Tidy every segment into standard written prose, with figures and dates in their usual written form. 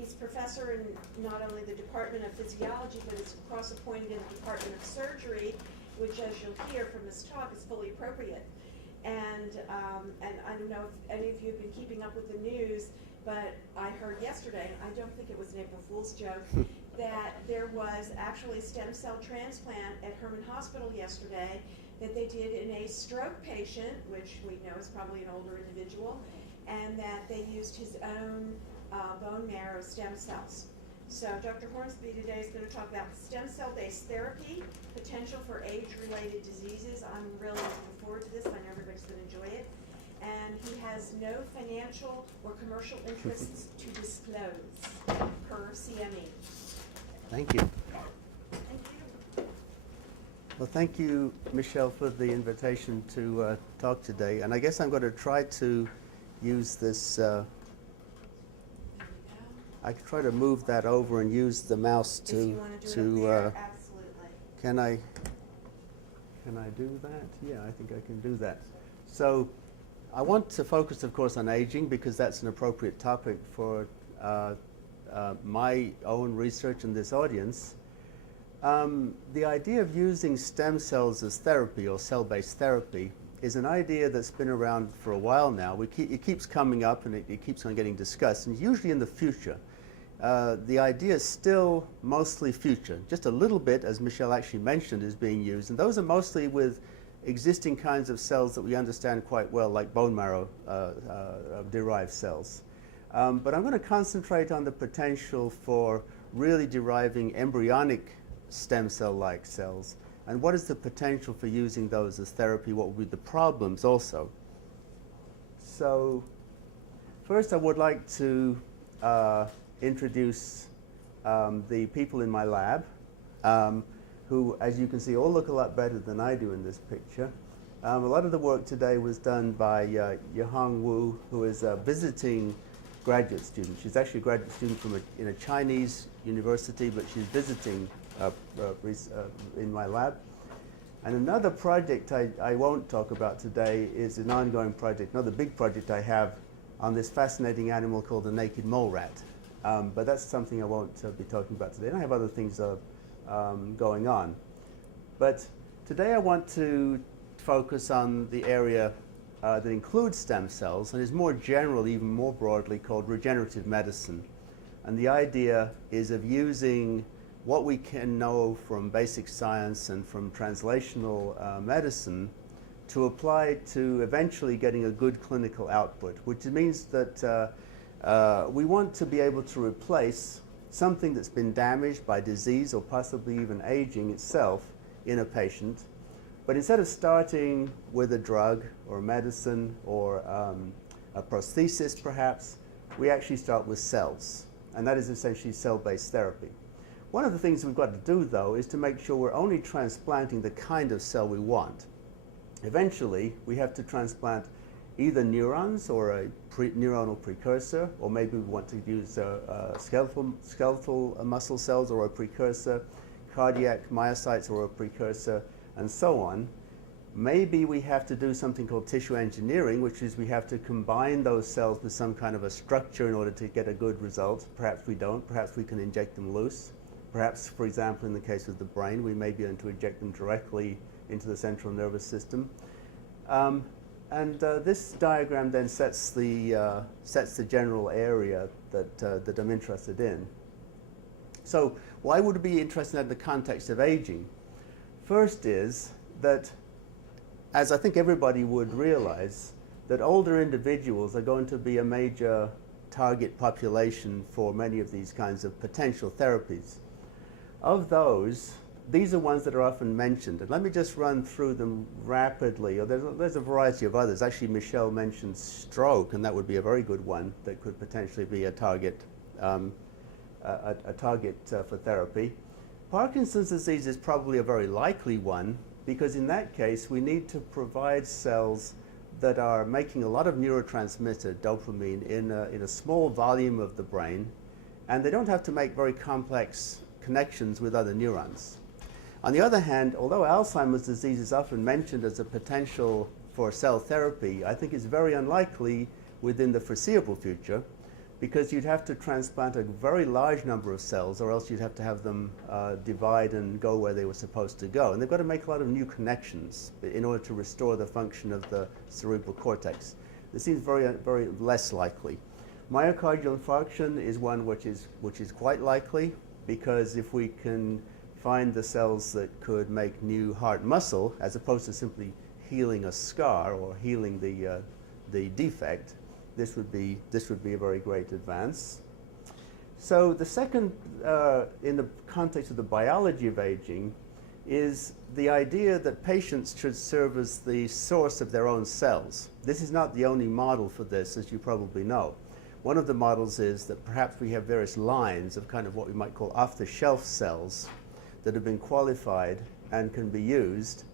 He's professor in not only the Department of Physiology, but is cross-appointed in the Department of Surgery, which, as you'll hear from his talk, is fully appropriate. And I don't know if any of you have been keeping up with the news, but I heard yesterday, and I don't think it was an April Fool's joke, that there was actually a stem cell transplant at Herman Hospital yesterday that they did in a stroke patient, which we know is probably an older individual, and that they used his own bone marrow stem cells. So Dr. Hornsby today is going to talk about stem cell-based therapy, potential for age-related diseases. I'm really looking forward to this. I know everybody's going to enjoy it. And he has no financial or commercial interests to disclose per CME. Thank you. Thank you. Well, thank you, Michelle, for the invitation to talk today. And I guess I'm going to try to use this. I could try to move that over and use the mouse to. If you want to do it up there, absolutely. Can I do that? Yeah, I think I can do that. So I want to focus, of course, on aging because that's an appropriate topic for my own research in this audience. The idea of using stem cells as therapy or cell-based therapy is an idea that's been around for a while now. It keeps coming up and it keeps on getting discussed, and usually in the future. The idea is still mostly future. Just a little bit, as Michelle actually mentioned, is being used, and those are mostly with existing kinds of cells that we understand quite well, like bone marrow derived cells. But I'm going to concentrate on the potential for really deriving embryonic stem cell-like cells, and what is the potential for using those as therapy, what would be the problems also. So first I would like to introduce the people in my lab, who, as you can see, all look a lot better than I do in this picture. A lot of the work today was done by Yahong Wu, who is a visiting graduate student. She's actually a graduate student from in a Chinese university, but she's visiting in my lab. And another project I won't talk about today is an ongoing project, another big project I have on this fascinating animal called the naked mole rat. But that's something I won't be talking about today. And I have other things going on. But today I want to focus on the area that includes stem cells and is more general, even more broadly, called regenerative medicine. And the idea is of using what we can know from basic science and from translational medicine to apply to eventually getting a good clinical output, which means that we want to be able to replace something that's been damaged by disease or possibly even aging itself in a patient. But instead of starting with a drug or a medicine or a prosthesis perhaps, we actually start with cells. And that is essentially cell-based therapy. One of the things we've got to do, though, is to make sure we're only transplanting the kind of cell we want. Eventually, we have to transplant either neurons or a neuronal precursor, or maybe we want to use skeletal muscle cells or a precursor, cardiac myocytes or a precursor, and so on. Maybe we have to do something called tissue engineering, which is we have to combine those cells with some kind of a structure in order to get a good result. Perhaps we don't. Perhaps we can inject them loose. Perhaps, for example, in the case of the brain, we may be able to inject them directly into the central nervous system. This diagram then sets the general area that I'm interested in. So why would it be interesting in the context of aging? First is that, as I think everybody would realize, that older individuals are going to be a major target population for many of these kinds of potential therapies. Of those, these are ones that are often mentioned, and let me just run through them rapidly. There's a variety of others. Actually, Michelle mentioned stroke, and that would be a very good one that could potentially be a target, for therapy. Parkinson's disease is probably a very likely one, because in that case, we need to provide cells that are making a lot of neurotransmitter, dopamine, in a small volume of the brain, and they don't have to make very complex connections with other neurons. On the other hand, although Alzheimer's disease is often mentioned as a potential for cell therapy, I think it's very unlikely within the foreseeable future, because you'd have to transplant a very large number of cells, or else you'd have to have them divide and go where they were supposed to go. And they've got to make a lot of new connections in order to restore the function of the cerebral cortex. This seems very less likely. Myocardial infarction is one which is quite likely, because if we can find the cells that could make new heart muscle, as opposed to simply healing a scar or healing the defect, this would be a very great advance. So the second, in the context of the biology of aging, is the idea that patients should serve as the source of their own cells. This is not the only model for this, as you probably know. One of the models is that perhaps we have various lines of kind of what we might call off-the-shelf cells that have been qualified and can be used,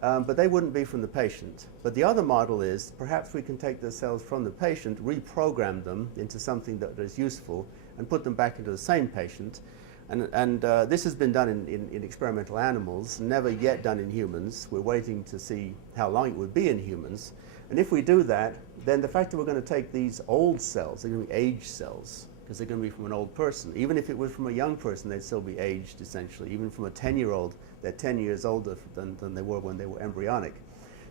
but they wouldn't be from the patient. But the other model is perhaps we can take the cells from the patient, reprogram them into something that is useful, and put them back into the same patient. And this has been done in experimental animals, never yet done in humans. We're waiting to see how long it would be in humans. And if we do that, then the fact that we're going to take these old cells, they're going to be aged cells, because they're going to be from an old person. Even if it was from a young person, they'd still be aged, essentially. Even from a 10-year-old, they're 10 years older than they were when they were embryonic.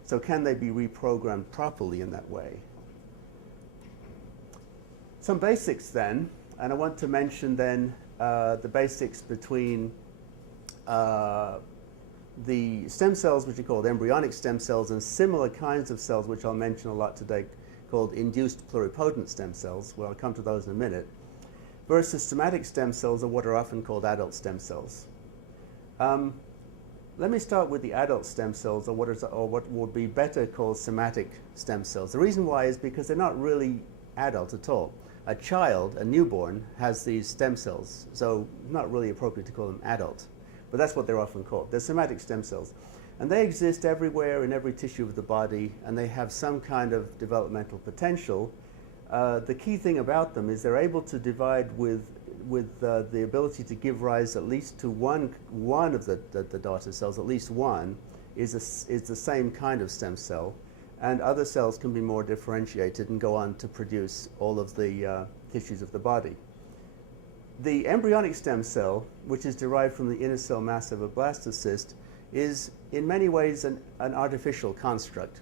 So can they be reprogrammed properly in that way? Some basics then, and I want to mention then the basics between the stem cells, which are called embryonic stem cells, and similar kinds of cells, which I'll mention a lot today, called induced pluripotent stem cells. Well, I'll come to those in a minute. Versus somatic stem cells, or what are often called adult stem cells. Let me start with the adult stem cells, or what would be better called somatic stem cells. The reason why is because they're not really adult at all. A child, a newborn, has these stem cells, so not really appropriate to call them adult. But that's what they're often called. They're somatic stem cells. And they exist everywhere in every tissue of the body, and they have some kind of developmental potential. The key thing about them is they're able to divide with the ability to give rise at least to one of the daughter cells, at least one, is the same kind of stem cell. And other cells can be more differentiated and go on to produce all of the tissues of the body. The embryonic stem cell, which is derived from the inner cell mass of a blastocyst, is in many ways an artificial construct.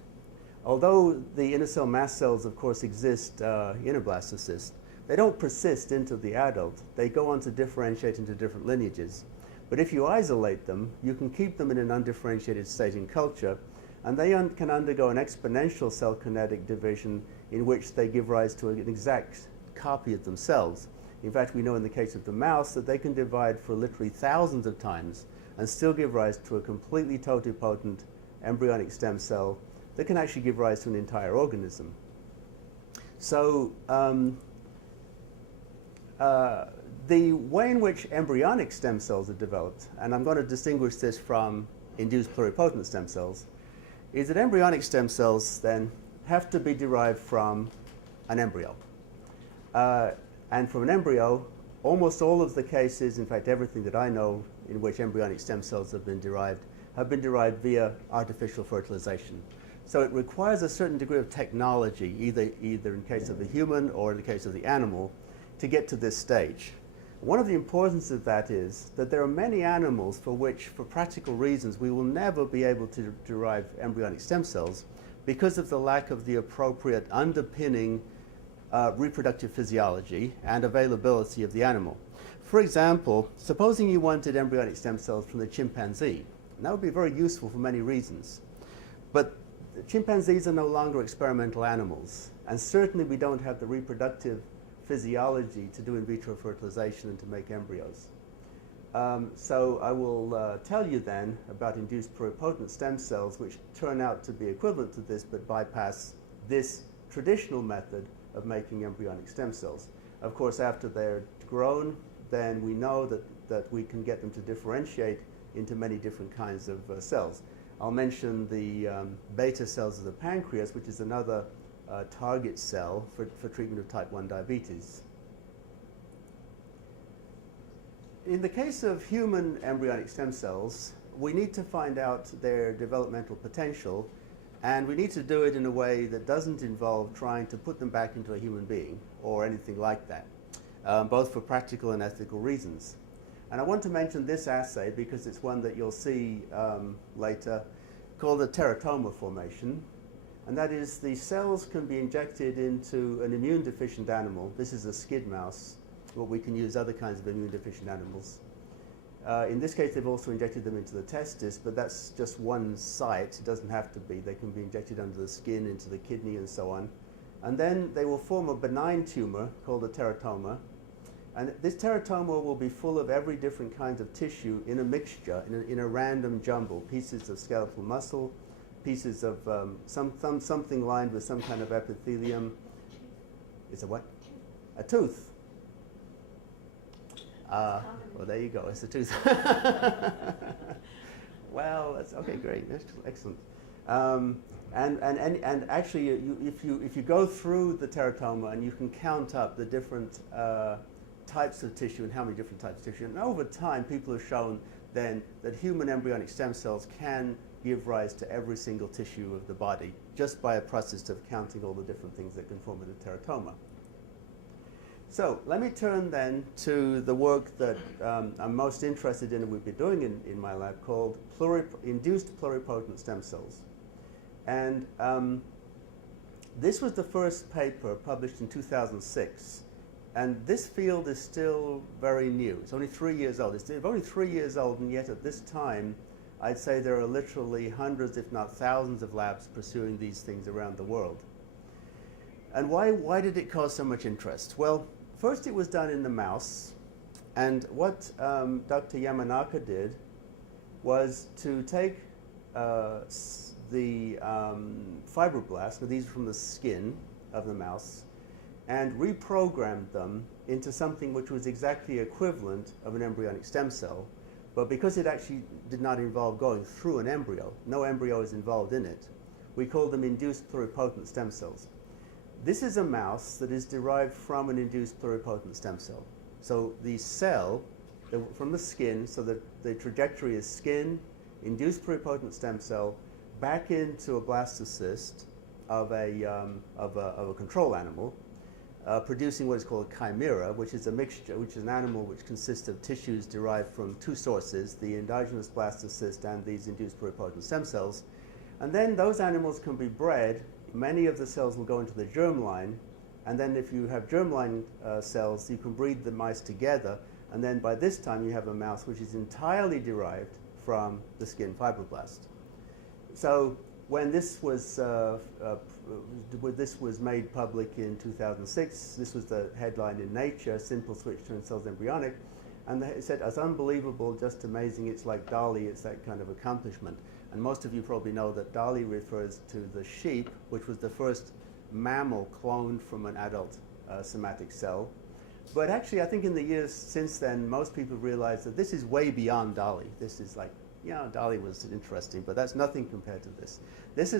Although the inner cell mast cells, of course, exist in a blastocyst, they don't persist into the adult. They go on to differentiate into different lineages. But if you isolate them, you can keep them in an undifferentiated state in culture, and they can undergo an exponential cell kinetic division in which they give rise to an exact copy of themselves. In fact, we know in the case of the mouse that they can divide for literally thousands of times and still give rise to a completely totipotent embryonic stem cell that can actually give rise to an entire organism. So the way in which embryonic stem cells are developed, and I'm going to distinguish this from induced pluripotent stem cells, is that embryonic stem cells then have to be derived from an embryo. And from an embryo, almost all of the cases, in fact everything that I know in which embryonic stem cells have been derived via artificial fertilization. So it requires a certain degree of technology, either in case of the human or in the case of the animal, to get to this stage. One of the importance of that is that there are many animals for which, for practical reasons, we will never be able to derive embryonic stem cells because of the lack of the appropriate underpinning reproductive physiology and availability of the animal. For example, supposing you wanted embryonic stem cells from the chimpanzee, and that would be very useful for many reasons. But chimpanzees are no longer experimental animals, and certainly we don't have the reproductive physiology to do in vitro fertilization and to make embryos. So I will tell you then about induced pluripotent stem cells, which turn out to be equivalent to this but bypass this traditional method of making embryonic stem cells. Of course, after they're grown, then we know that we can get them to differentiate into many different kinds of cells. I'll mention the beta cells of the pancreas, which is another target cell for treatment of type 1 diabetes. In the case of human embryonic stem cells, we need to find out their developmental potential And we need to do it in a way that doesn't involve trying to put them back into a human being or anything like that, both for practical and ethical reasons. And I want to mention this assay because it's one that you'll see later, called a teratoma formation. And that is, the cells can be injected into an immune deficient animal. This is a skid mouse, but we can use other kinds of immune deficient animals. In this case, they've also injected them into the testis, but that's just one site. It doesn't have to be. They can be injected under the skin, into the kidney, and so on. And then they will form a benign tumor called a teratoma. And this teratoma will be full of every different kind of tissue in a mixture, in a random jumble, pieces of skeletal muscle, pieces of something lined with some kind of epithelium. It's a what? A tooth. Well, there you go. It's a tooth. Well, that's okay. Great. Excellent. And actually, if you go through the teratoma and you can count up the different types of tissue and how many different types of tissue, and over time, people have shown then that human embryonic stem cells can give rise to every single tissue of the body just by a process of counting all the different things that can form a teratoma. So let me turn then to the work that I'm most interested in and we've been doing in my lab, called induced pluripotent stem cells. And this was the first paper published in 2006. And this field is still very new. It's only 3 years old. It's only 3 years old, and yet at this time, I'd say there are literally hundreds, if not thousands, of labs pursuing these things around the world. And why did it cause so much interest? Well, first it was done in the mouse, and what Dr. Yamanaka did was to take the fibroblasts, these are from the skin of the mouse, and reprogrammed them into something which was exactly equivalent of an embryonic stem cell, but because it actually did not involve going through an embryo, no embryo is involved in it, we call them induced pluripotent stem cells. This is a mouse that is derived from an induced pluripotent stem cell. So the cell from the skin, so that the trajectory is skin, induced pluripotent stem cell, back into a blastocyst of a control animal, producing what is called a chimera, which is a mixture, which is an animal which consists of tissues derived from two sources, the endogenous blastocyst and these induced pluripotent stem cells. And then those animals can be bred. Many of the cells will go into the germline, and then if you have germline cells, you can breed the mice together, and then by this time you have a mouse which is entirely derived from the skin fibroblast. So when this was made public in 2006, this was the headline in Nature, Simple Switch Turn Cells Embryonic, and it said, it's unbelievable, just amazing, it's like Dali, it's that kind of accomplishment. And most of you probably know that Dali refers to the sheep, which was the first mammal cloned from an adult somatic cell. But actually, I think in the years since then, most people realize that this is way beyond Dali. This is like, yeah, Dali was interesting, but that's nothing compared to this. This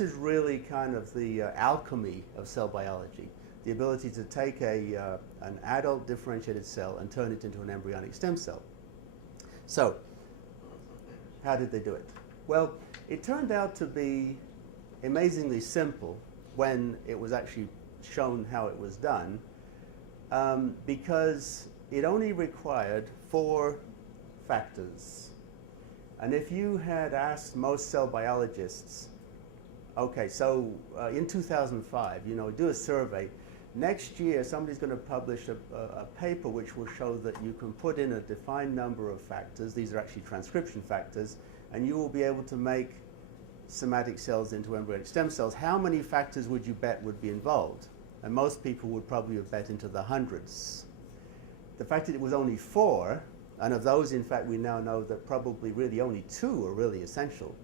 is really kind of the alchemy of cell biology, the ability to take an adult differentiated cell and turn it into an embryonic stem cell. So, how did they do it? Well, it turned out to be amazingly simple when it was actually shown how it was done, because it only required 4 factors. And if you had asked most cell biologists, okay, so in 2005, do a survey. Next year, somebody's going to publish a paper which will show that you can put in a defined number of factors. These are actually transcription factors, and you will be able to make somatic cells into embryonic stem cells. How many factors would you bet would be involved? And most people would probably have bet into the hundreds. The fact that it was only 4, and of those, in fact, we now know that probably really only 2 are really essential,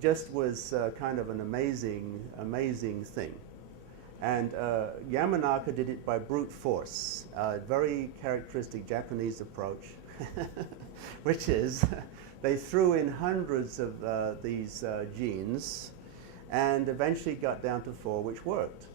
just was kind of an amazing thing. And Yamanaka did it by brute force, a very characteristic Japanese approach, which is they threw in hundreds of these genes and eventually got down to 4 which worked.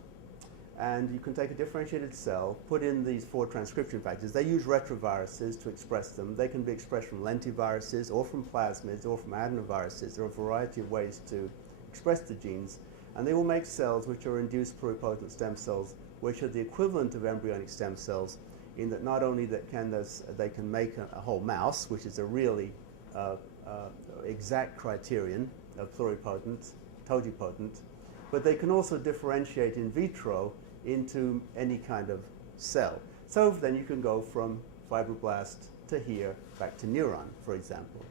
And you can take a differentiated cell, put in these 4 transcription factors. They use retroviruses to express them. They can be expressed from lentiviruses or from plasmids or from adenoviruses. There are a variety of ways to express the genes, and they will make cells which are induced pluripotent stem cells, which are the equivalent of embryonic stem cells, in that not only that they can make a whole mouse, which is a really exact criterion of pluripotent, totipotent, but they can also differentiate in vitro into any kind of cell. So then you can go from fibroblast to here, back to neuron, for example.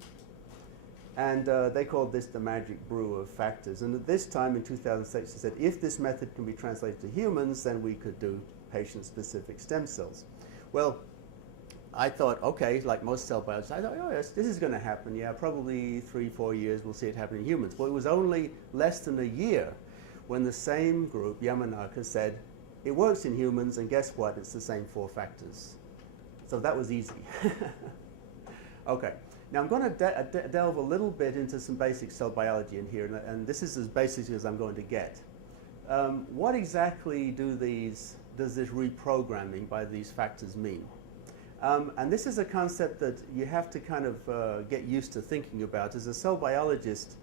And they called this the magic brew of factors. And at this time, in 2006, they said, if this method can be translated to humans, then we could do patient-specific stem cells. Well, I thought, okay, like most cell biologists, I thought, oh yes, this is going to happen. Yeah, probably 3-4 years, we'll see it happen in humans. Well, it was only less than a year when the same group, Yamanaka, said, it works in humans, and guess what? It's the same 4 factors. So that was easy. Okay, now I'm going to delve a little bit into some basic cell biology in here, and this is as basic as I'm going to get. What exactly does this reprogramming by these factors mean? And this is a concept that you have to kind of get used to thinking about. As a cell biologist,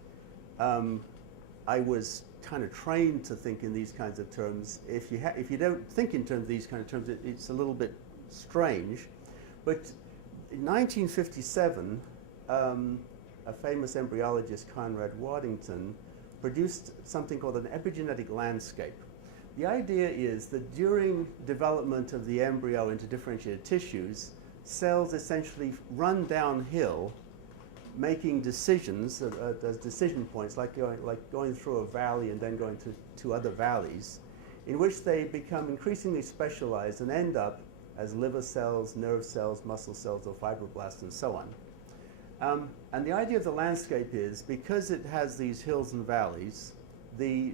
I was kind of trained to think in these kinds of terms. If you don't think in terms of these kind of terms, it's a little bit strange. But in 1957, a famous embryologist, Conrad Waddington, produced something called an epigenetic landscape. The idea is that during development of the embryo into differentiated tissues, cells essentially run downhill, making decisions as decision points, like going through a valley and then going to other valleys, in which they become increasingly specialized and end up as liver cells, nerve cells, muscle cells, or fibroblasts, and so on. And the idea of the landscape is, because it has these hills and valleys, the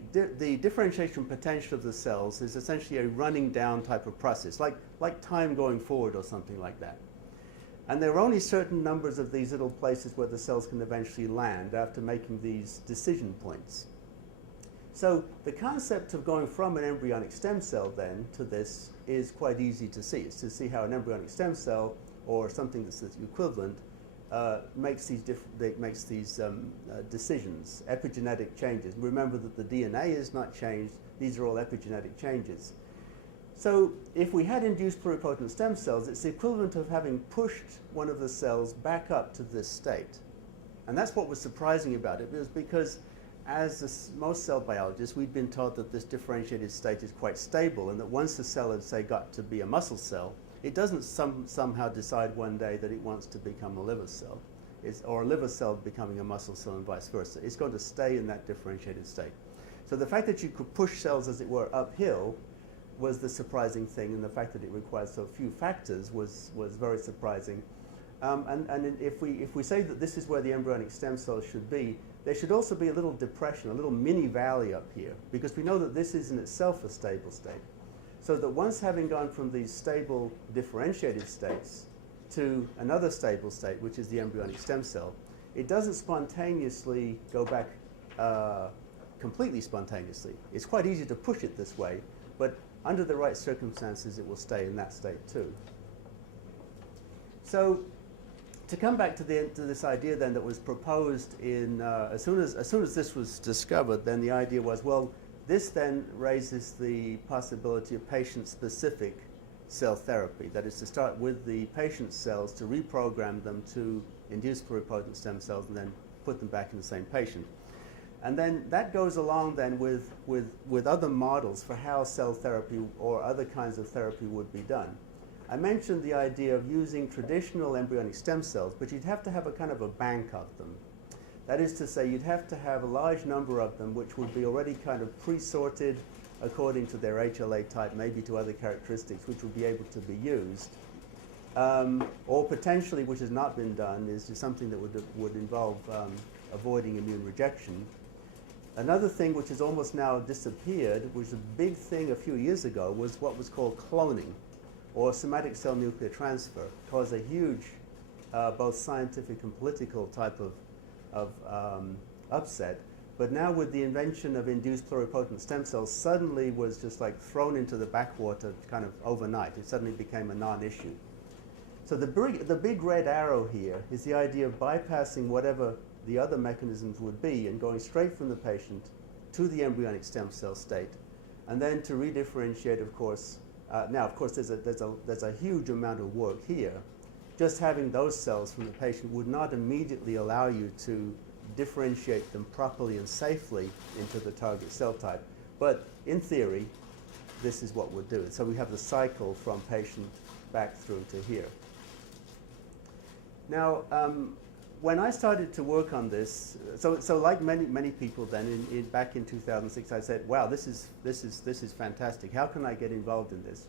differentiation potential of the cells is essentially a running down type of process, like time going forward or something like that. And there are only certain numbers of these little places where the cells can eventually land after making these decision points. So the concept of going from an embryonic stem cell then to this is quite easy to see. It's to see how an embryonic stem cell, or something that's equivalent, makes these decisions, epigenetic changes. Remember that the DNA is not changed. These are all epigenetic changes. So if we had induced pluripotent stem cells, it's the equivalent of having pushed one of the cells back up to this state. And that's what was surprising about it, because as most cell biologists, we'd been taught that this differentiated state is quite stable, and that once the cell had, say, got to be a muscle cell, it doesn't somehow decide one day that it wants to become a liver cell, or a liver cell becoming a muscle cell, and vice versa. It's going to stay in that differentiated state. So the fact that you could push cells, as it were, uphill was the surprising thing, and the fact that it required so few factors was very surprising. And if we say that this is where the embryonic stem cells should be, there should also be a little depression, a little mini valley up here, because we know that this is in itself a stable state. So that once having gone from these stable differentiated states to another stable state, which is the embryonic stem cell, it doesn't spontaneously go back completely spontaneously. It's quite easy to push it this way, but under the right circumstances, it will stay in that state too. So to come back to this idea then that was proposed in, as soon as this was discovered, then the idea was, well, this then raises the possibility of patient-specific cell therapy. That is, to start with the patient's cells, to reprogram them to induce pluripotent stem cells and then put them back in the same patient. And then that goes along then with other models for how cell therapy or other kinds of therapy would be done. I mentioned the idea of using traditional embryonic stem cells, but you'd have to have a kind of a bank of them. That is to say, you'd have to have a large number of them which would be already kind of pre-sorted according to their HLA type, maybe to other characteristics, which would be able to be used. Or potentially, which has not been done, is just something that would involve avoiding immune rejection. Another thing which has almost now disappeared, which was a big thing a few years ago, was what was called cloning, or somatic cell nuclear transfer. It caused a huge, both scientific and political type of upset. But now with the invention of induced pluripotent stem cells, suddenly was just like thrown into the backwater kind of overnight. It suddenly became a non-issue. So the big red arrow here is the idea of bypassing whatever the other mechanisms would be in going straight from the patient to the embryonic stem cell state, and then to redifferentiate, of course. Now, of course, there's a huge amount of work here. Just having those cells from the patient would not immediately allow you to differentiate them properly and safely into the target cell type. But in theory, this is what we'll do. So we have the cycle from patient back through to here. Now, when I started to work on this, so like many people then, back in 2006, I said, wow, this is fantastic. How can I get involved in this?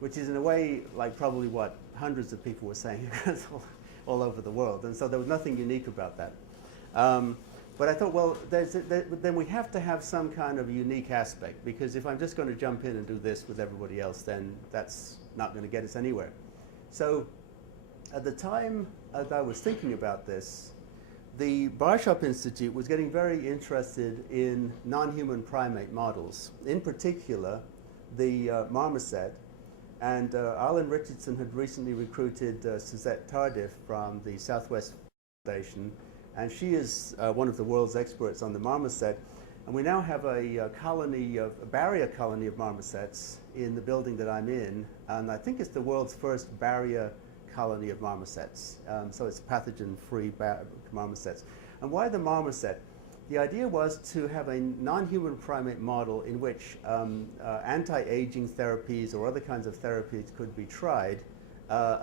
Which is in a way like probably what hundreds of people were saying all over the world. And so there was nothing unique about that. But I thought, well, then we have to have some kind of unique aspect, because if I'm just going to jump in and do this with everybody else, then that's not going to get us anywhere. So at the time that I was thinking about this, the Barshop Institute was getting very interested in non-human primate models, in particular the marmoset. And Alan Richardson had recently recruited Suzette Tardif from the Southwest Foundation, and she is one of the world's experts on the marmoset. And we now have a barrier colony of marmosets in the building that I'm in, and I think it's the world's first barrier colony of marmosets. So it's pathogen-free marmosets. And why the marmoset? The idea was to have a non-human primate model in which anti-aging therapies or other kinds of therapies could be tried,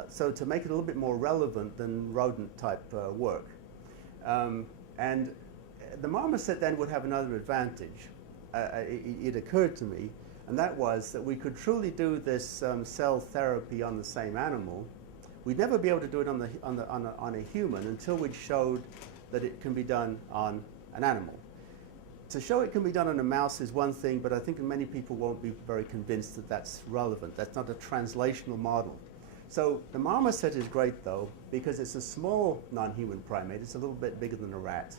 so to make it a little bit more relevant than rodent-type work. And the marmoset then would have another advantage. It occurred to me, and that was that we could truly do this cell therapy on the same animal. We'd never be able to do it on a human until we showed that it can be done on an animal. To show it can be done on a mouse is one thing, but I think many people won't be very convinced that that's relevant. That's not a translational model. So the marmoset is great, though, because it's a small non-human primate. It's a little bit bigger than a rat.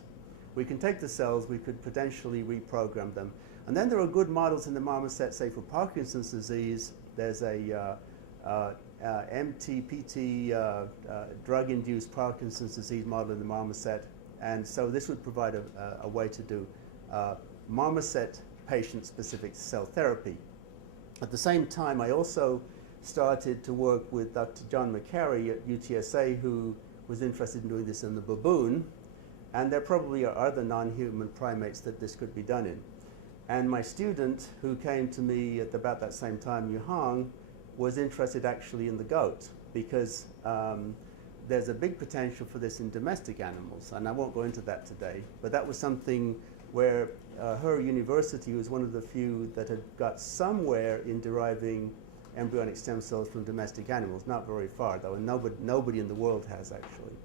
We can take the cells, we could potentially reprogram them. And then there are good models in the marmoset, say for Parkinson's disease. There's a MTPT drug-induced Parkinson's disease model in the marmoset. And so this would provide a way to do marmoset patient-specific cell therapy. At the same time, I also started to work with Dr. John McCary at UTHSCSA, who was interested in doing this in the baboon. And there probably are other non-human primates that this could be done in. And my student, who came to me at about that same time, Yu Hong, was interested actually in the goat, because there's a big potential for this in domestic animals, and I won't go into that today, but that was something where her university was one of the few that had got somewhere in deriving embryonic stem cells from domestic animals, not very far though, and nobody in the world has actually.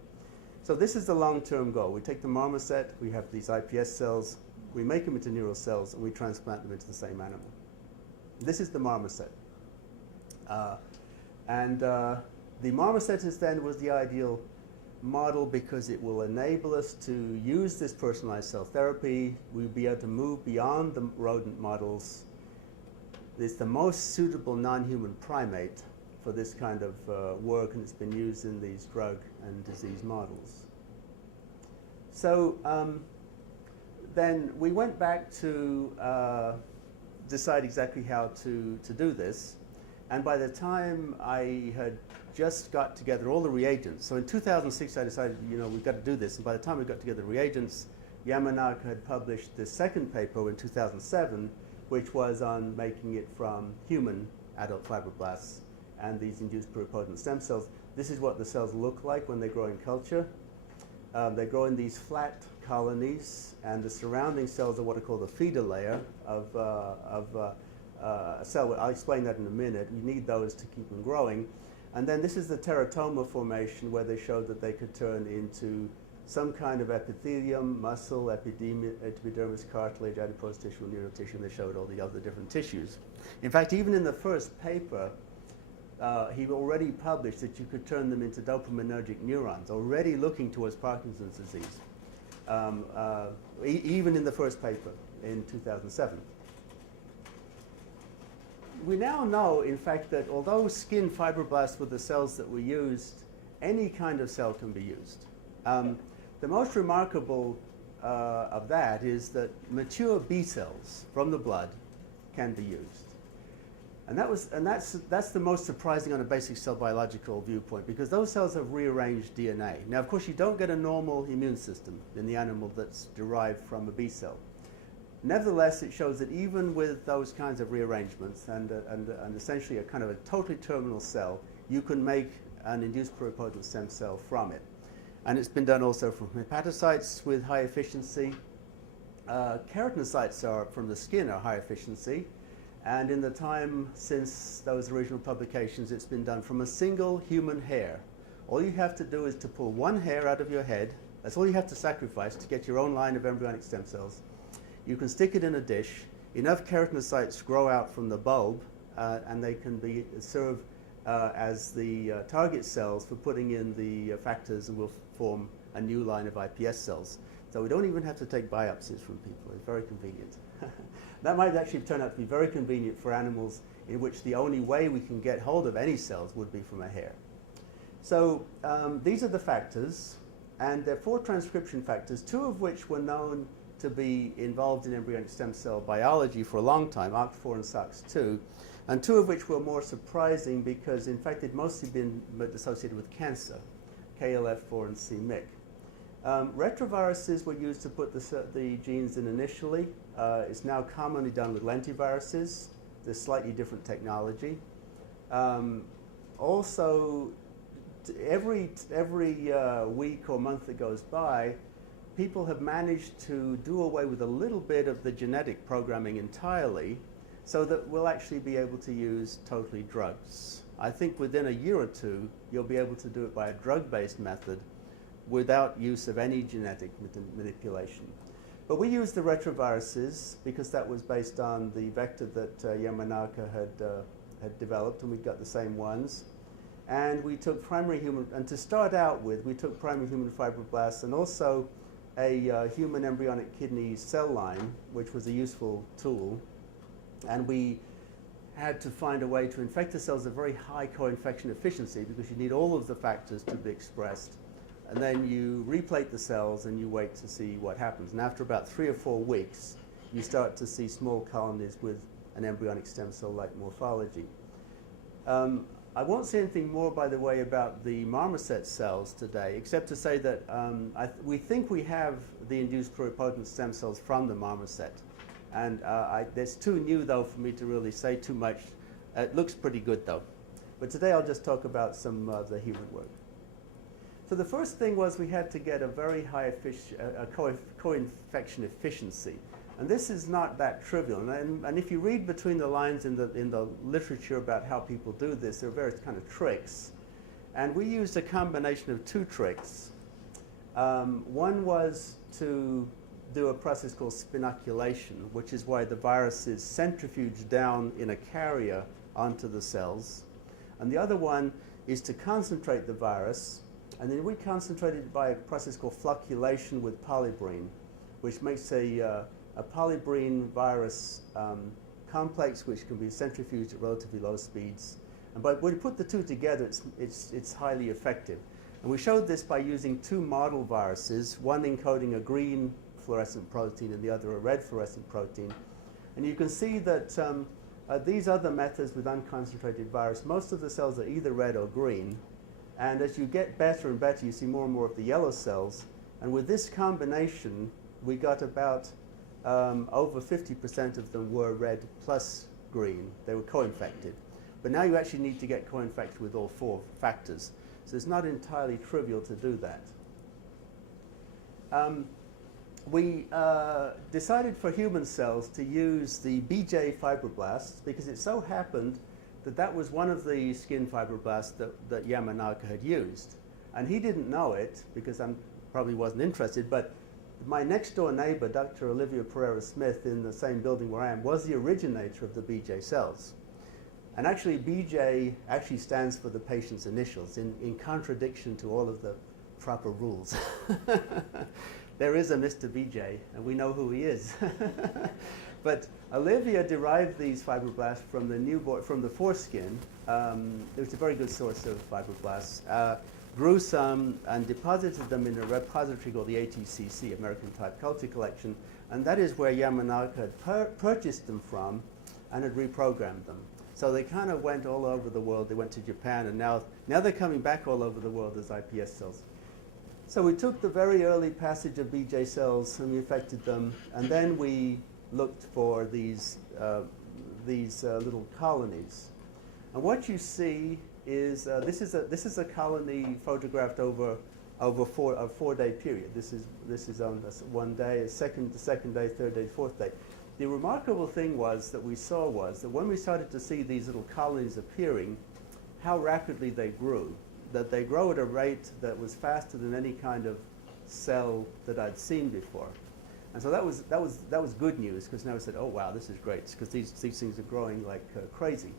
So this is the long-term goal. We take the marmoset, we have these iPS cells, we make them into neural cells, and we transplant them into the same animal. This is the marmoset. The marmoset was the ideal model because it will enable us to use this personalized cell therapy. We'll be able to move beyond the rodent models. It's the most suitable non-human primate for this kind of work, and it's been used in these drug and disease models. So then we went back to decide exactly how to do this. And by the time I had just got together all the reagents, so in 2006 I decided, we've got to do this. And by the time we got together the reagents, Yamanaka had published the second paper in 2007, which was on making it from human adult fibroblasts and these induced pluripotent stem cells. This is what the cells look like when they grow in culture. They grow in these flat colonies, and the surrounding cells are what are called the feeder layer of a cell. I'll explain that in a minute. You need those to keep them growing. And then this is the teratoma formation, where they showed that they could turn into some kind of epithelium, muscle, epidermis, cartilage, adipose tissue, neural tissue, and they showed all the other different tissues. In fact, even in the first paper, he already published that you could turn them into dopaminergic neurons, already looking towards Parkinson's disease, even in the first paper in 2007. We now know, in fact, that although skin fibroblasts were the cells that we used, any kind of cell can be used. The most remarkable of that is that mature B cells from the blood can be used. And that's the most surprising on a basic cell biological viewpoint, because those cells have rearranged DNA. Now, of course, you don't get a normal immune system in the animal that's derived from a B cell. Nevertheless, it shows that even with those kinds of rearrangements and essentially a kind of a totally terminal cell, you can make an induced pluripotent stem cell from it. And it's been done also from hepatocytes with high efficiency. Keratinocytes from the skin are high efficiency. And in the time since those original publications, it's been done from a single human hair. All you have to do is to pull one hair out of your head. That's all you have to sacrifice to get your own line of embryonic stem cells. You can stick it in a dish. Enough keratinocytes grow out from the bulb, and they can serve as the target cells for putting in the factors, and will form a new line of iPS cells. So we don't even have to take biopsies from people. It's very convenient. That might actually turn out to be very convenient for animals in which the only way we can get hold of any cells would be from a hair. So these are the factors, and there are 4 transcription factors, 2 of which were known to be involved in embryonic stem cell biology for a long time, ARC4 and SOX2, and 2 of which were more surprising because, in fact, they'd mostly been associated with cancer, KLF4 and c-MYC. Retroviruses were used to put the genes in initially. It's now commonly done with lentiviruses. There's slightly different technology. Also, every week or month that goes by, people have managed to do away with a little bit of the genetic programming entirely, so that we'll actually be able to use totally drugs. I think within a year or 2, you'll be able to do it by a drug-based method without use of any genetic manipulation. But we used the retroviruses because that was based on the vector that Yamanaka had developed, and we got the same ones. And we took primary human, and to start out with, we took primary human fibroblasts and also a human embryonic kidney cell line, which was a useful tool. And we had to find a way to infect the cells at very high co-infection efficiency, because you need all of the factors to be expressed. And then you replate the cells and you wait to see what happens. And after about 3 or 4 weeks, you start to see small colonies with an embryonic stem cell-like morphology. I won't say anything more, by the way, about the marmoset cells today, except to say that we think we have the induced pluripotent stem cells from the marmoset. And it's too new, though, for me to really say too much. It looks pretty good, though. But today I'll just talk about some of the human work. So the first thing was we had to get a very high co-infection efficiency. And this is not that trivial. And if you read between the lines in the literature about how people do this, there are various kind of tricks. And we used a combination of 2 tricks. One was to do a process called spinoculation, which is why the virus is centrifuged down in a carrier onto the cells. And the other one is to concentrate the virus, and then we concentrate it by a process called flocculation with polybrine, which makes a polybrine virus complex, which can be centrifuged at relatively low speeds. And when you put the 2 together, it's highly effective. And we showed this by using 2 model viruses, one encoding a green fluorescent protein and the other a red fluorescent protein. And you can see that these other methods with unconcentrated virus, most of the cells are either red or green. And as you get better and better, you see more and more of the yellow cells. And with this combination, we got about over 50% of them were red plus green. They were co-infected. But now you actually need to get co-infected with all 4 factors. So it's not entirely trivial to do that. We decided for human cells to use the BJ fibroblasts because it so happened that that was one of the skin fibroblasts that Yamanaka had used. And he didn't know it because I probably wasn't interested, but my next door neighbor, Dr. Olivia Pereira-Smith, in the same building where I am, was the originator of the BJ cells. And actually, BJ actually stands for the patient's initials, in contradiction to all of the proper rules. There is a Mr. BJ, and we know who he is. But Olivia derived these fibroblasts from the foreskin. It was a very good source of fibroblasts. grew some and deposited them in a repository called the HHS-HRSA, American Type Culture Collection, and that is where Yamanaka had purchased them from and had reprogrammed them. So they kind of went all over the world. They went to Japan, and now they're coming back all over the world as iPS cells. So we took the very early passage of BJ cells and we affected them, and then we looked for these little colonies. And what you see is this is a colony photographed over a 4-day period. This is on one day, the second day, third day, fourth day. The remarkable thing that we saw was that when we started to see these little colonies appearing, how rapidly they grew. That they grow at a rate that was faster than any kind of cell that I'd seen before. And so that was good news, because now we said, oh wow, this is great, because these things are growing like crazy.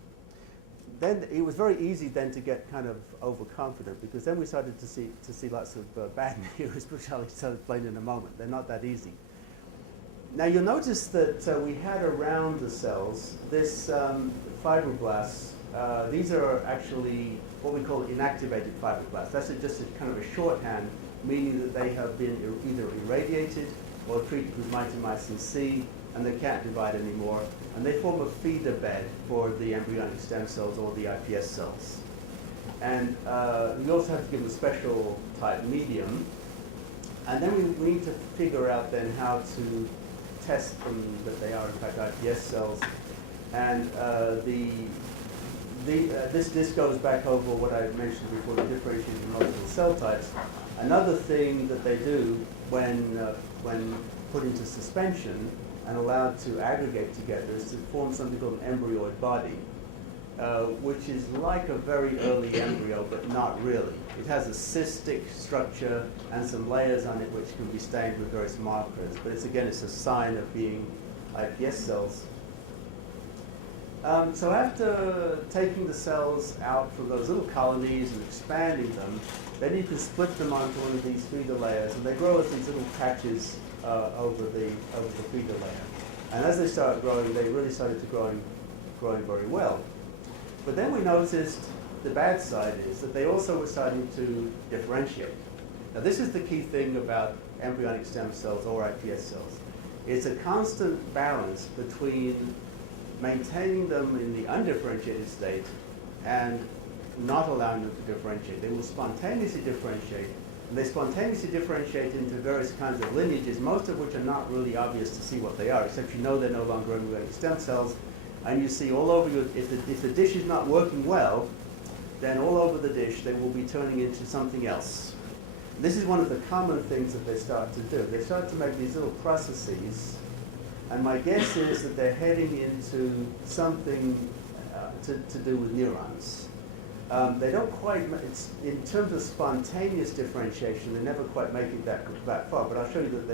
Then it was very easy then to get kind of overconfident, because then we started to see lots of bad news, which I'll explain in a moment. They're not that easy. Now you'll notice that we had around the cells this fibroblasts. These are actually what we call inactivated fibroblasts. That's just a kind of a shorthand, meaning that they have been either irradiated or treated with mitomycin C, and they can't divide anymore. And they form a feeder bed for the embryonic stem cells or the iPS cells. And we also have to give them a special type medium. And then we need to figure out then how to test them that they are in fact iPS cells. And this goes back over what I mentioned before, the differentiated multiple cell types. Another thing that they do when put into suspension and allowed to aggregate together is to form something called an embryoid body, which is like a very early embryo, but not really. It has a cystic structure and some layers on it which can be stained with various markers, but it's a sign of being iPS cells. So after taking the cells out from those little colonies and expanding them, then you can split them onto one of these feeder layers, and they grow as these little patches over the feeder layer. And as they start growing, they really started to growing very well. But then we noticed the bad side is that they also were starting to differentiate. Now this is the key thing about embryonic stem cells or iPS cells. It's a constant balance between maintaining them in the undifferentiated state and not allowing them to differentiate. They will spontaneously differentiate, and they spontaneously differentiate into various kinds of lineages, most of which are not really obvious to see what they are, except you know they're no longer embryonic stem cells, and you see all over you, if the dish is not working well, then all over the dish they will be turning into something else. This is one of the common things that they start to do. They start to make these little processes, and my guess is that they're heading into something to do with neurons. They don't quite, in terms of spontaneous differentiation, they never quite make it that far, but I'll show you that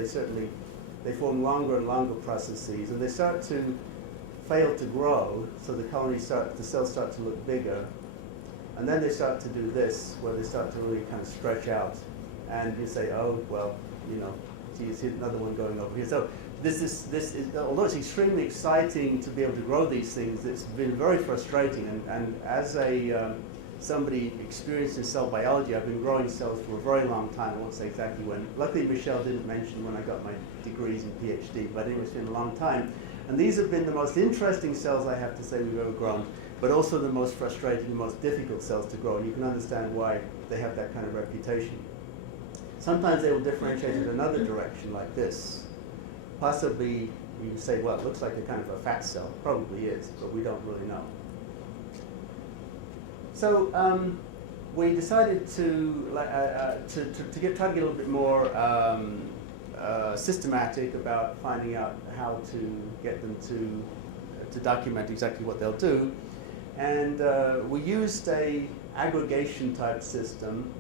they form longer and longer processes, and they start to fail to grow, so the cells start to look bigger, and then they start to do this, where they start to really kind of stretch out, and you say, oh, well, you see another one going over here. So this is, although it's extremely exciting to be able to grow these things, it's been very frustrating, and as somebody experienced in cell biology, I've been growing cells for a very long time. I won't say exactly when. Luckily, Michelle didn't mention when I got my degrees and PhD, but anyway, it's been a long time. And these have been the most interesting cells, I have to say, we've ever grown, but also the most frustrating, the most difficult cells to grow, and you can understand why they have that kind of reputation. Sometimes they will differentiate in another direction, like this. Possibly, you say, well, it looks like a kind of a fat cell. Probably is, but we don't really know. So we decided to try to get a little bit more systematic about finding out how to get them to document exactly what they'll do, and we used a aggregation type system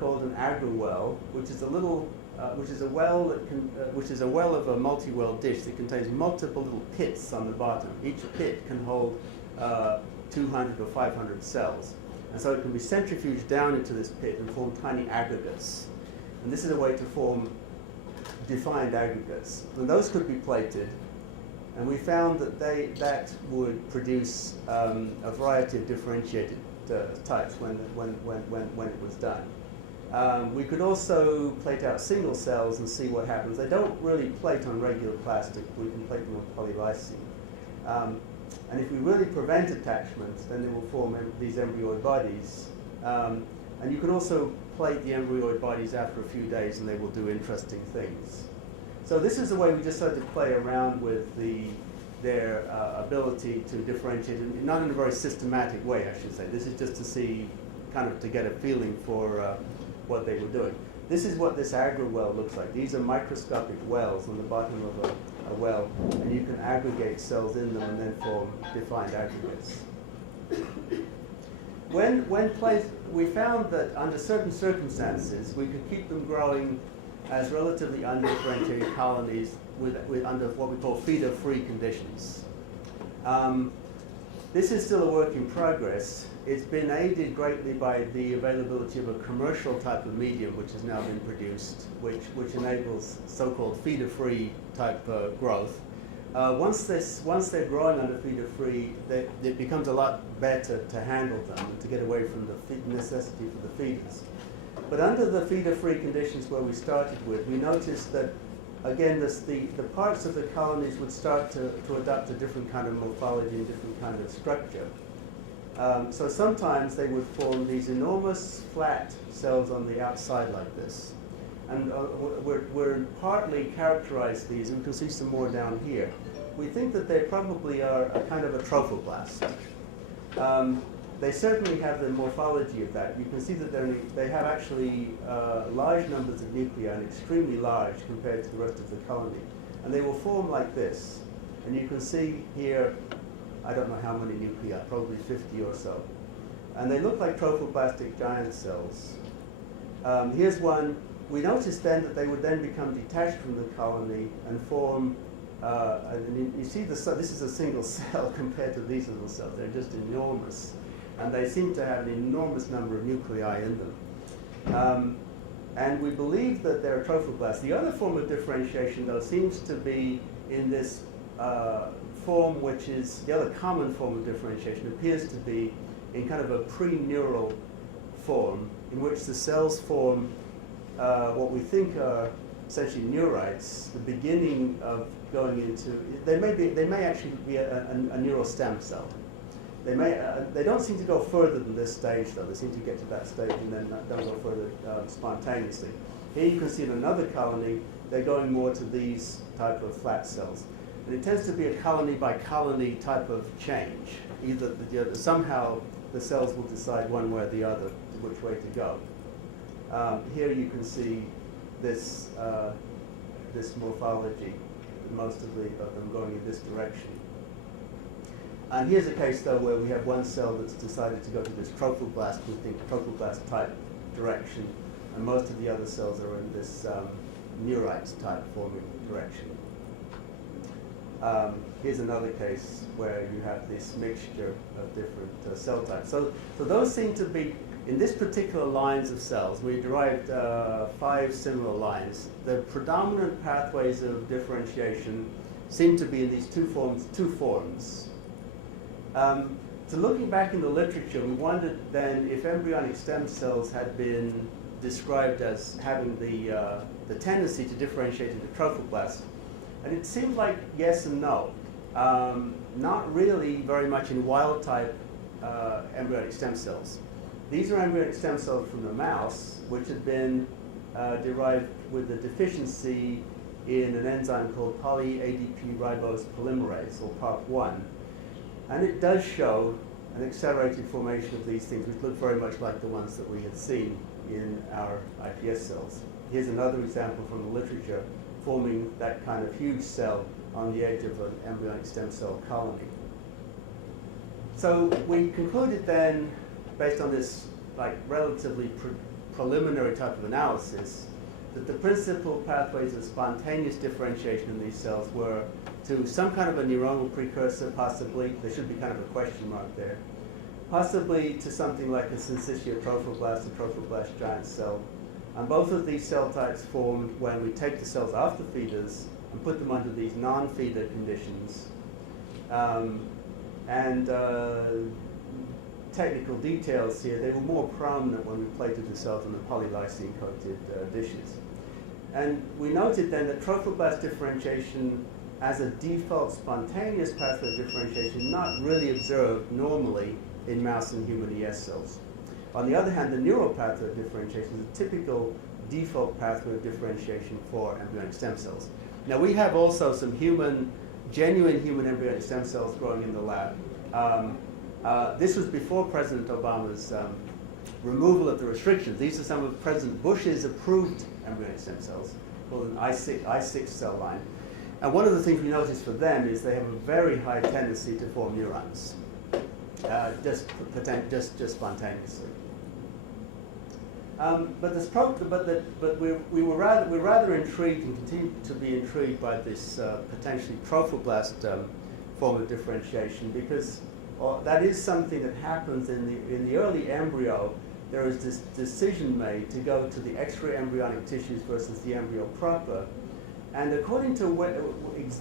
called an agri-well, which is a little, which is a well that can, which is a well of a multi-well dish that contains multiple little pits on the bottom. Each pit can hold 200 or 500 cells. And so it can be centrifuged down into this pit and form tiny aggregates. And this is a way to form defined aggregates. And those could be plated. And we found that that would produce a variety of differentiated types when it was done. We could also plate out single cells and see what happens. They don't really plate on regular plastic. We can plate them on polylysine. And if we really prevent attachment, then they will form these embryoid bodies. And you can also plate the embryoid bodies after a few days, and they will do interesting things. So this is the way we just started to play around with their ability to differentiate, not in a very systematic way, I should say. This is just to see, kind of to get a feeling for what they were doing. This is what this agar well looks like. These are microscopic wells on the bottom of a well, and you can aggregate cells in them and then form defined aggregates. We found that under certain circumstances, we could keep them growing as relatively undifferentiated colonies under what we call feeder-free conditions. This is still a work in progress. It's been aided greatly by the availability of a commercial type of medium which has now been produced, which enables so-called feeder-free type growth. Once they're growing under feeder-free, it becomes a lot better to handle them and to get away from the necessity for the feeders. But under the feeder-free conditions where we started with, we noticed that, again, the parts of the colonies would start to adopt a different kind of morphology and different kind of structure. So sometimes they would form these enormous flat cells on the outside like this. And we're partly characterized these, and we can see some more down here. We think that they probably are a kind of a trophoblast. They certainly have the morphology of that. You can see that they have actually large numbers of nuclei, and extremely large compared to the rest of the colony. And they will form like this. And you can see here, I don't know how many nuclei, probably 50 or so. And they look like trophoblastic giant cells. Here's one. We noticed then that they would then become detached from the colony and form, and you see this is a single cell compared to these little cells. They're just enormous. And they seem to have an enormous number of nuclei in them. And we believe that they're trophoblasts. The other form of differentiation, though, seems to be in this form, which is the other common form of differentiation, appears to be in kind of a pre-neural form, in which the cells form what we think are essentially neurites, the beginning of going into, they may actually be a neural stem cell. They don't seem to go further than this stage, though. They seem to get to that stage and then don't go further spontaneously. Here you can see in another colony, they're going more to these type of flat cells. And it tends to be a colony by colony type of change. Either somehow the cells will decide one way or the other which way to go. Here you can see this morphology, most of them going in this direction. And here's a case, though, where we have one cell that's decided to go to this trophoblast, we think trophoblast type direction, and most of the other cells are in this neurite type forming direction. Here's another case where you have this mixture of different cell types. So those seem to be, in this particular lines of cells, we derived 5 similar lines. The predominant pathways of differentiation seem to be in these two forms. So looking back in the literature, we wondered then if embryonic stem cells had been described as having the tendency to differentiate into trophoblasts. And it seemed like yes and no. Not really very much in wild type embryonic stem cells. These are embryonic stem cells from the mouse, which had been derived with a deficiency in an enzyme called poly-ADP ribose polymerase, or PARP1. And it does show an accelerated formation of these things, which look very much like the ones that we had seen in our iPS cells. Here's another example from the literature forming that kind of huge cell on the edge of an embryonic stem cell colony. So we concluded then, based on this relatively preliminary type of analysis, that the principal pathways of spontaneous differentiation in these cells were to some kind of a neuronal precursor, possibly. There should be kind of a question mark there. Possibly to something like a syncytial trophoblast, a trophoblast giant cell. And both of these cell types formed when we take the cells off the feeders and put them under these non-feeder conditions. technical details here, they were more prominent when we plated the cells on the polylysine-coated dishes. And we noted then that trophoblast differentiation as a default spontaneous pathway of differentiation not really observed normally in mouse and human ES cells. On the other hand, the neural pathway of differentiation is a typical default pathway of differentiation for embryonic stem cells. Now we have also some genuine human embryonic stem cells growing in the lab. This was before President Obama's removal of the restrictions. These are some of President Bush's approved embryonic stem cells, called an I6 cell line. And one of the things we noticed for them is they have a very high tendency to form neurons, just spontaneously. We're rather intrigued and continue to be intrigued by this potentially trophoblast form of differentiation, because that is something that happens in the early embryo. There is this decision made to go to the extra-embryonic tissues versus the embryo proper. And according to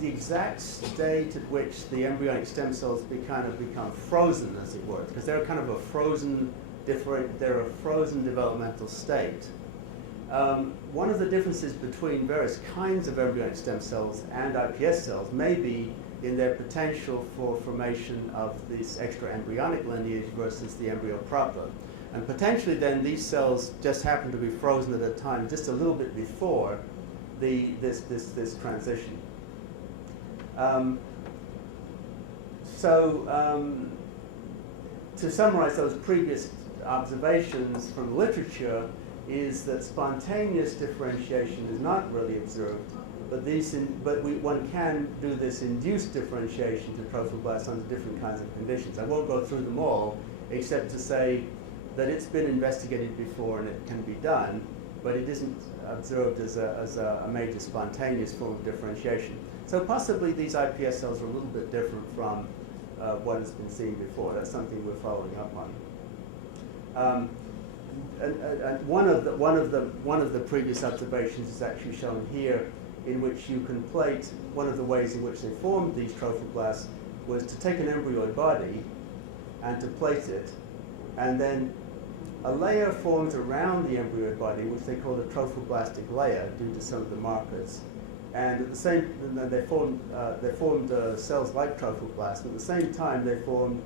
the exact state at which the embryonic stem cells become frozen, as it were, because they're kind of a frozen developmental state. One of the differences between various kinds of embryonic stem cells and iPS cells may be in their potential for formation of this extra embryonic lineage versus the embryo proper. And potentially then these cells just happen to be frozen at a time just a little bit before this transition. To summarize those previous observations from the literature is that spontaneous differentiation is not really observed, but one can do this induced differentiation to trophoblasts under different kinds of conditions. I won't go through them all, except to say that it's been investigated before and it can be done, but it isn't observed as a major spontaneous form of differentiation. So possibly these iPS cells are a little bit different from what has been seen before. That's something we're following up on. And one of the previous observations is actually shown here, in which you can plate. One of the ways in which they formed these trophoblasts was to take an embryoid body and to plate it, and then a layer forms around the embryoid body, which they call the trophoblastic layer, due to some of the markers. And at the same, they formed cells like trophoblasts. At the same time, they formed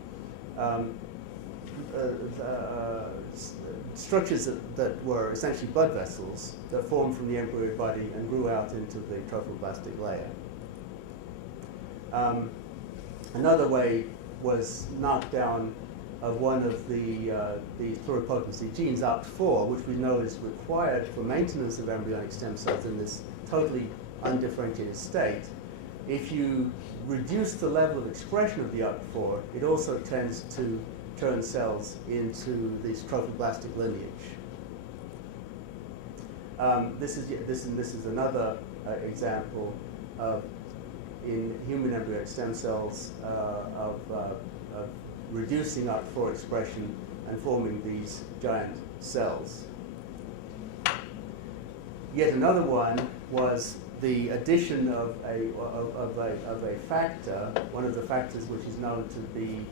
structures that were essentially blood vessels that formed from the embryoid body and grew out into the trophoblastic layer. Another way was knockdown of one of the pluripotency genes, OCT4, which we know is required for maintenance of embryonic stem cells in this totally undifferentiated state. If you reduce the level of expression of the OCT4, it also tends to turn cells into this trophoblastic lineage. This is another example of, in human embryonic stem cells, of reducing OCT4 expression and forming these giant cells. Yet another one was the addition of a factor, one of the factors which is known to be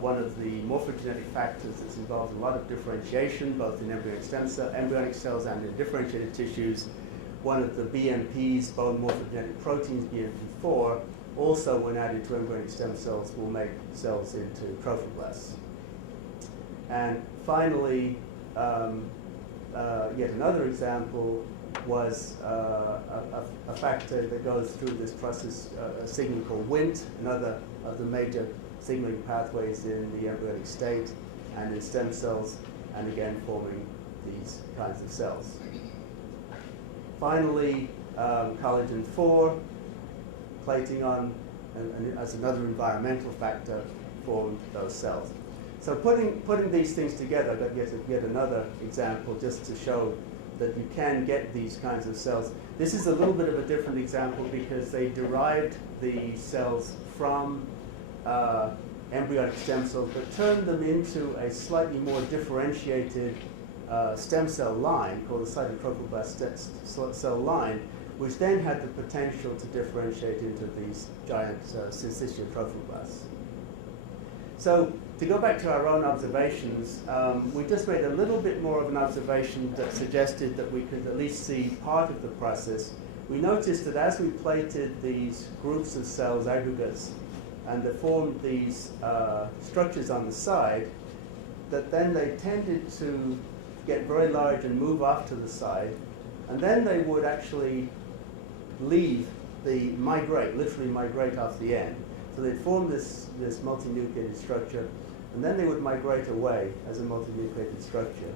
one of the morphogenetic factors that's involved in a lot of differentiation, both in embryonic cells and in differentiated tissues. One of the BMPs, bone morphogenetic proteins, BMP4, also when added to embryonic stem cells will make cells into trophoblasts. And finally, yet another example was a factor that goes through this process, a signal called Wnt, another of the major signaling pathways in the embryonic state and in stem cells, and again forming these kinds of cells. Finally, collagen 4, plating on, and as another environmental factor, formed those cells. So putting these things together, I got yet another example just to show that you can get these kinds of cells. This is a little bit of a different example because they derived the cells from embryonic stem cells, but turned them into a slightly more differentiated stem cell line called the cytotrophoblast cell line, which then had the potential to differentiate into these giant syncytial trophoblasts. So to go back to our own observations, we just made a little bit more of an observation that suggested that we could at least see part of the process. We noticed that as we plated these groups of cells, aggregates, and they formed these structures on the side, that then they tended to get very large and move off to the side, and then they would actually leave, migrate, literally migrate off the end. So they'd form this multinucleated structure, and then they would migrate away as a multinucleated structure.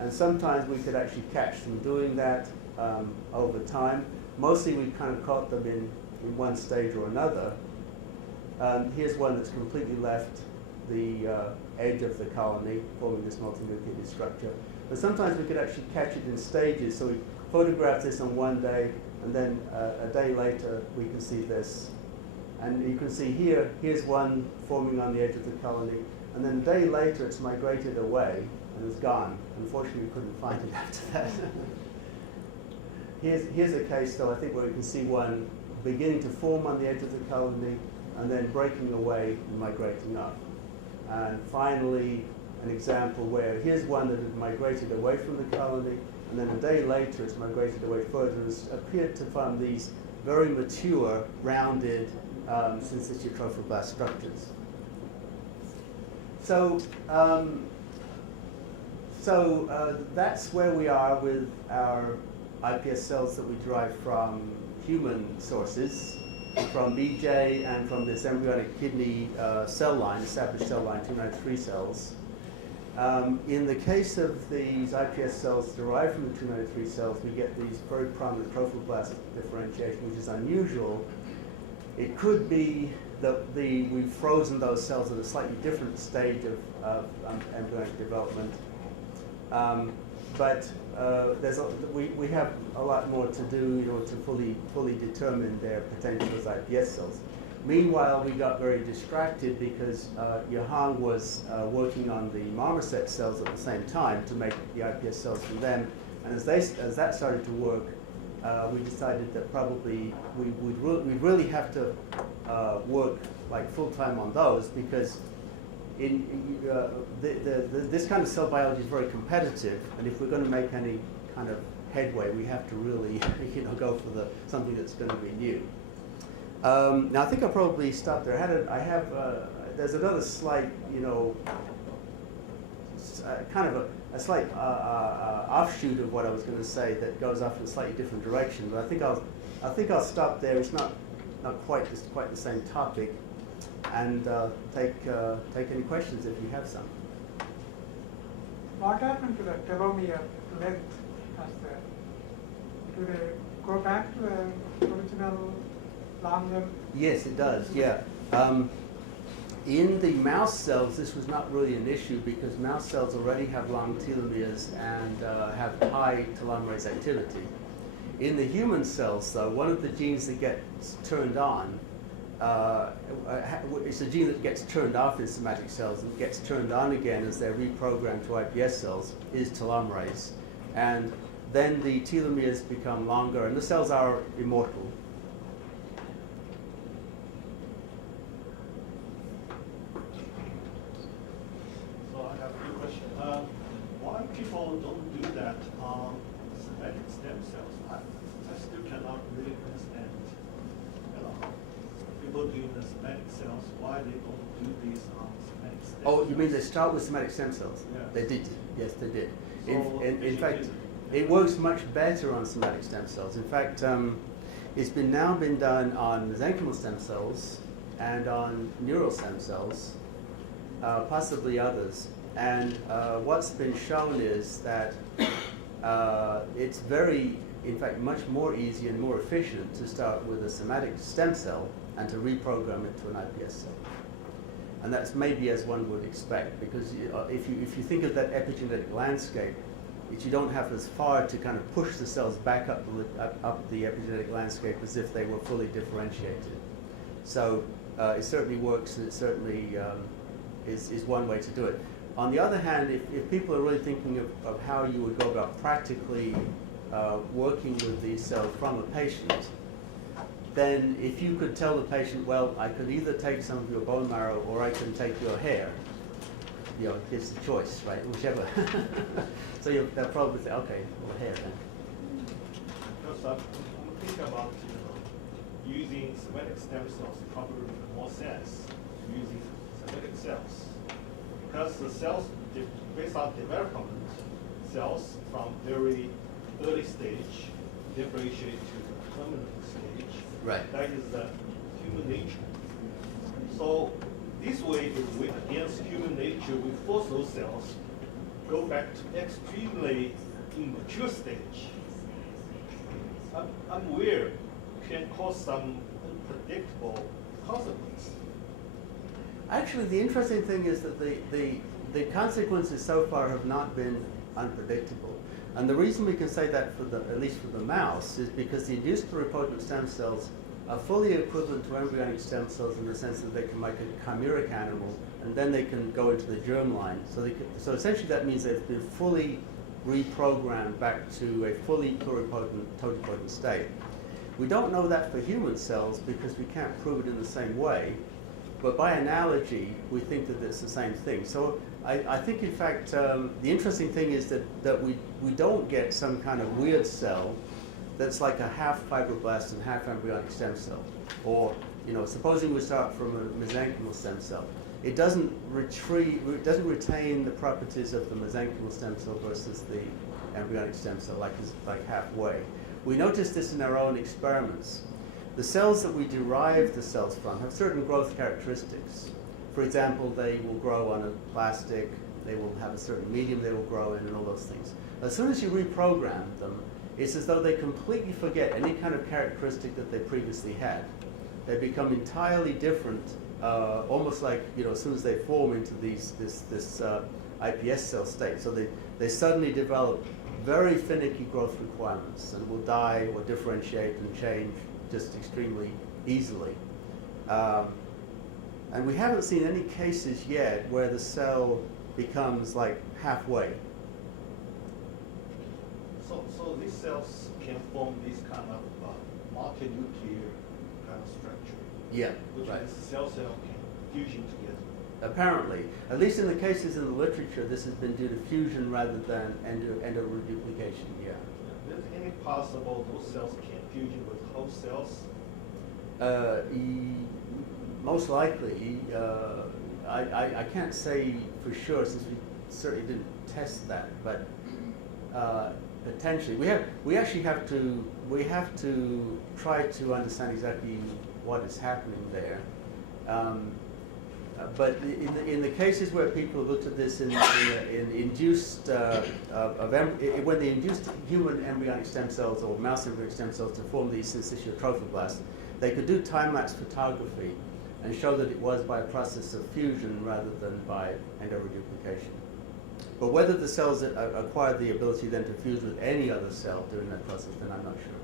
And sometimes we could actually catch them doing that over time. Mostly we kind of caught them in one stage or another. Here's one that's completely left the edge of the colony, forming this multinucleated structure. But sometimes we could actually catch it in stages. So we photograph this on one day, and then a day later we can see this. And you can see here's one forming on the edge of the colony, and then a day later it's migrated away and is gone. Unfortunately, we couldn't find it after that. Here's a case, though, I think, where we can see one beginning to form on the edge of the colony and then breaking away and migrating up. And finally, an example where here's one that had migrated away from the colony, and then a day later it's migrated away further and has appeared to form these very mature, rounded syncytial trophoblast structures. So, that's where we are with our iPS cells that we derive from human sources, from BJ and from this embryonic kidney cell line, established cell line, 293 cells. In the case of these iPS cells derived from the 293 cells, we get these very prominent trophoblast differentiation, which is unusual. It could be that we've frozen those cells at a slightly different stage of embryonic development. But we have a lot more to do, to fully determine their potential as iPS cells. Meanwhile, we got very distracted because Johan was working on the marmoset cells at the same time to make the iPS cells from them. And as that started to work, we decided that probably we'd really have to work like full-time on those, because this kind of cell biology is very competitive, and if we're going to make any kind of headway, we have to really go for something that's going to be new. Now I think I'll probably stop there. There's another slight, kind of a slight offshoot of what I was going to say that goes off in a slightly different direction. But I think I'll stop there. It's not quite the same topic, and take any questions if you have some. What happened to the telomere length? Do they go back to the original longer? Yes, it does. Yeah. In the mouse cells, this was not really an issue because mouse cells already have long telomeres and have high telomerase activity. In the human cells, though, one of the genes that gets turned on, it's a gene that gets turned off in somatic cells and gets turned on again as they're reprogrammed to iPS cells, is telomerase. And then the telomeres become longer and the cells are immortal. Why people don't do that on somatic stem cells? I still cannot really understand. People doing the somatic cells, why they don't do these on somatic stem cells? Oh, you mean they start with somatic stem cells? Yes. They did. Yes, they did. So In fact, it works much better on somatic stem cells. In fact, it's now been done on mesenchymal stem cells and on neural stem cells, possibly others. And what's been shown is that it's in fact, much more easy and more efficient to start with a somatic stem cell and to reprogram it to an iPS cell. And that's maybe as one would expect, because if you think of that epigenetic landscape, you don't have as far to kind of push the cells back up the epigenetic landscape as if they were fully differentiated. So it certainly works, and it certainly is one way to do it. On the other hand, if people are really thinking of how you would go about practically working with these cells from a patient, then if you could tell the patient, well, I could either take some of your bone marrow or I can take your hair, you know, it's the choice, right? Whichever. So they'll probably say, okay, well, hair then. Because I'm thinking about, using somatic stem cells probably make more sense using somatic cells. Because the cells, based on development, cells from very early stage differentiate to the terminal stage. Right. That is the human nature. So this way, if we against human nature, we force those cells go back to extremely immature stage. I'm aware can cause some unpredictable consequences. Actually, the interesting thing is that the consequences so far have not been unpredictable. And the reason we can say that, at least for the mouse, is because the induced pluripotent stem cells are fully equivalent to embryonic stem cells in the sense that they can make a chimeric animal, and then they can go into the germline. So essentially that means they've been fully reprogrammed back to a fully pluripotent, totipotent state. We don't know that for human cells because we can't prove it in the same way, but by analogy, we think that it's the same thing. So I think, in fact, the interesting thing is that we don't get some kind of weird cell that's like a half fibroblast and half embryonic stem cell. Or, supposing we start from a mesenchymal stem cell. It doesn't retain the properties of the mesenchymal stem cell versus the embryonic stem cell, like halfway. We noticed this in our own experiments. The cells that we derive the cells from have certain growth characteristics. For example, they will grow on a plastic, they will have a certain medium they will grow in, and all those things. As soon as you reprogram them, it's as though they completely forget any kind of characteristic that they previously had. They become entirely different, almost like, as soon as they form into this IPS cell state. So they suddenly develop very finicky growth requirements and will die or differentiate and change just extremely easily. And we haven't seen any cases yet where the cell becomes like halfway. So these cells can form this kind of multinuclear kind of structure. Yeah, Which right. means cell can fusion together. Apparently, at least in the cases in the literature, this has been due to fusion rather than endoreduplication. Yeah. Is it any possible those cells can fusion with host cells? Most likely. I can't say for sure since we certainly didn't test that, but potentially we actually have to try to understand exactly what is happening there. But in the cases where people looked at this in induced when they induced human embryonic stem cells or mouse embryonic stem cells to form these syncytial trophoblasts, they could do time-lapse photography and show that it was by a process of fusion rather than by endoreduplication. But whether the cells acquired the ability then to fuse with any other cell during that process, then I'm not sure.